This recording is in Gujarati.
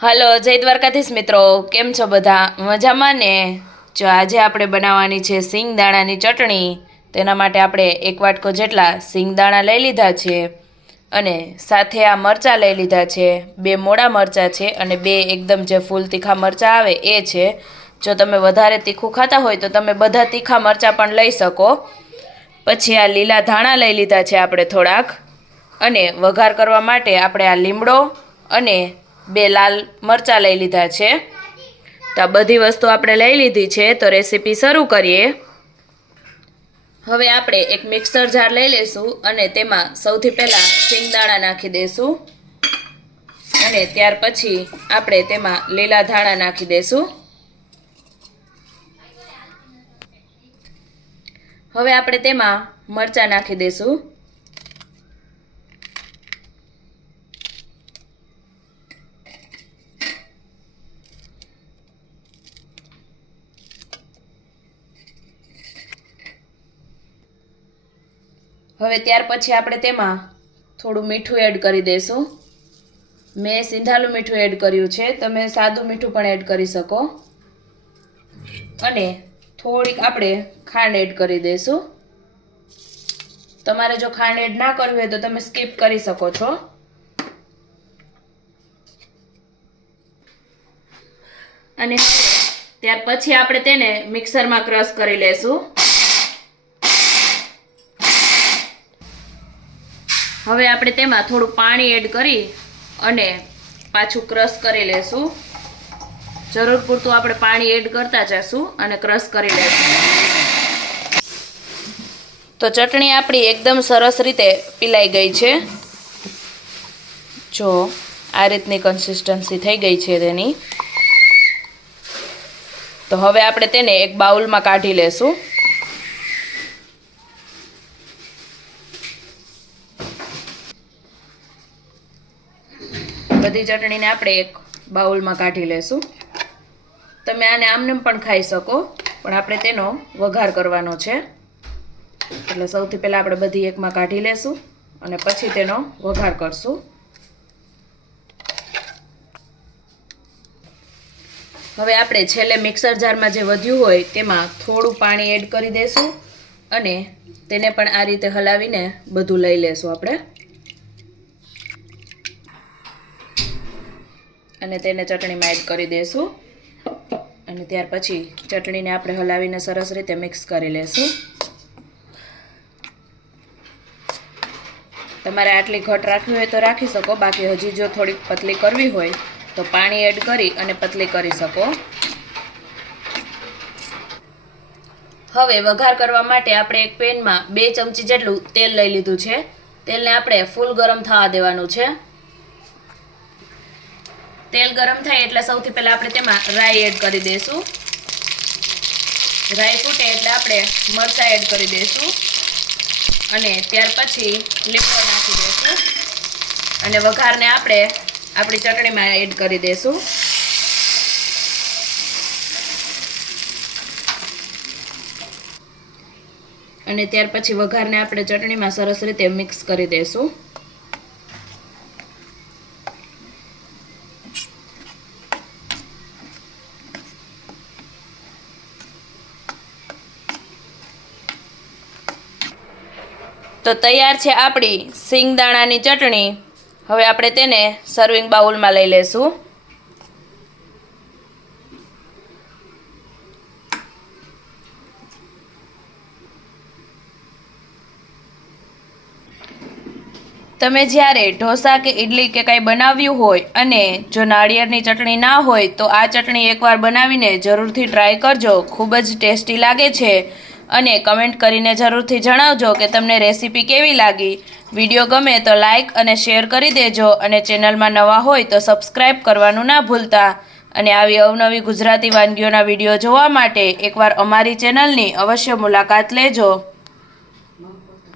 હાલો જય દ્વારકાધીશ મિત્રો, કેમ છો બધા? મજામાં ને? જો આજે આપણે બનાવવાની છે સિંગદાણાની ચટણી. તેના માટે આપણે 1 વાટકો જેટલા સિંગદાણા લઈ લીધા છે અને સાથે આ મરચાં લઈ લીધા છે. 2 મોડા મરચાં છે અને 2 એકદમ જે ફૂલ તીખા મરચાં આવે એ છે. જો તમે વધારે તીખું ખાતા હોય તો તમે બધા તીખા મરચાં પણ લઈ શકો. પછી આ લીલા ધાણા લઈ લીધા છે આપણે થોડાક, અને વઘાર કરવા માટે આપણે આ લીમડો અને 2 લાલ મરચાં લઈ લીધા છે. તો આ બધી વસ્તુ આપણે લઈ લીધી છે. તો રેસીપી શરૂ કરીએ. હવે આપણે એક મિક્સર જાર લઈ લઈશું અને તેમાં સૌથી પહેલાં સિંગદાણા નાખી દઈશું અને ત્યાર પછી આપણે તેમાં લીલા ધાણા નાખી દઈશું. હવે આપણે તેમાં મરચાં નાખી દઈશું. હવે ત્યાર પછી આપણે તેમાં થોડું મીઠું એડ કરી દઈશું. મેં સિંધાલું મીઠું એડ કર્યું છે, તમે સાદું મીઠું પણ એડ કરી શકો. અને થોડીક આપણે ખાંડ એડ કરી દઈશું. તમારે જો ખાંડ એડ ના કરવી હોય તો તમે સ્કીપ કરી શકો છો. અને ત્યાર પછી આપણે તેને મિક્સરમાં ક્રશ કરી લેશું. હવે આપણે તેમાં થોડું પાણી એડ કરી અને પાછું ક્રશ કરી લેશું. જરૂર પૂરતું આપણે પાણી એડ કરતા જઈશું અને ક્રશ કરી લેશું. તો ચટણી આપણી એકદમ સરસ રીતે પીલાઈ ગઈ છે. જો આ રીતની કન્સિસ્ટન્સી થઈ ગઈ છે તેની. તો હવે આપણે તેને એક બાઉલમાં કાઢી લેશું. બધી ચટણીને આપણે એક બાઉલમાં કાઢી લેશું. તમે આને આમને પણ ખાઈ શકો, પણ આપણે તેનો વઘાર કરવાનો છે. એટલે સૌથી પહેલાં આપણે બધી એકમાં કાઢી લેશું અને પછી તેનો વઘાર કરશું. હવે આપણે છેલ્લે મિક્સર જારમાં જે વધ્યું હોય તેમાં થોડું પાણી એડ કરી દઈશું અને તેને પણ આ રીતે હલાવીને બધું લઈ લેશું આપણે. અને તેને ચટણીમાં એડ કરી દઈશું અને ત્યાર પછી ચટણીને આપણે હલાવીને સરસ રીતે મિક્સ કરી લેશું. તમારે આટલી ઘટ રાખવી હોય તો રાખી શકો, બાકી હજી જો થોડીક પતલી કરવી હોય તો પાણી એડ કરી અને પતલી કરી શકો. હવે વઘાર કરવા માટે આપણે એક પેનમાં 2 ચમચી જેટલું તેલ લઈ લીધું છે. તેલને આપણે ફૂલ ગરમ થવા દેવાનું છે. તેલ ગરમ થાય એટલે સૌથી પહેલાં આપણે તેમાં રાઈ એડ કરી દઈશું. રાઈ ફૂટે એટલે આપણે મરચાં એડ કરી દઈશું અને ત્યાર પછી લીમડો નાખી દઈશું અને વઘારને આપણે આપણી ચટણીમાં એડ કરી દઈશું. અને ત્યાર પછી વઘારને આપણે ચટણીમાં સરસ રીતે મિક્સ કરી દઈશું. તો તૈયાર છે આપણી સિંગદાણાની ચટણી. હવે આપણે તેને સર્વિંગ બાઉલમાં લઈ લેશું. તમે જ્યારે ઢોસા કે ઇડલી કે કાંઈ બનાવ્યું હોય અને જો નાળિયેરની ચટણી ના હોય તો આ ચટણી એકવાર બનાવીને જરૂરથી ટ્રાય કરજો. ખૂબ જ ટેસ્ટી લાગે છે. અને કમેન્ટ કરીને જરૂરથી જણાવજો કે તમને રેસીપી કેવી લાગી. વિડીયો ગમે તો લાઇક અને શેર કરી દેજો અને ચેનલમાં નવા હોય તો સબસ્ક્રાઈબ કરવાનું ના ભૂલતા. અને આવી અવનવી ગુજરાતી વાનગીઓના વિડીયો જોવા માટે એકવાર અમારી ચેનલની અવશ્ય મુલાકાત લેજો.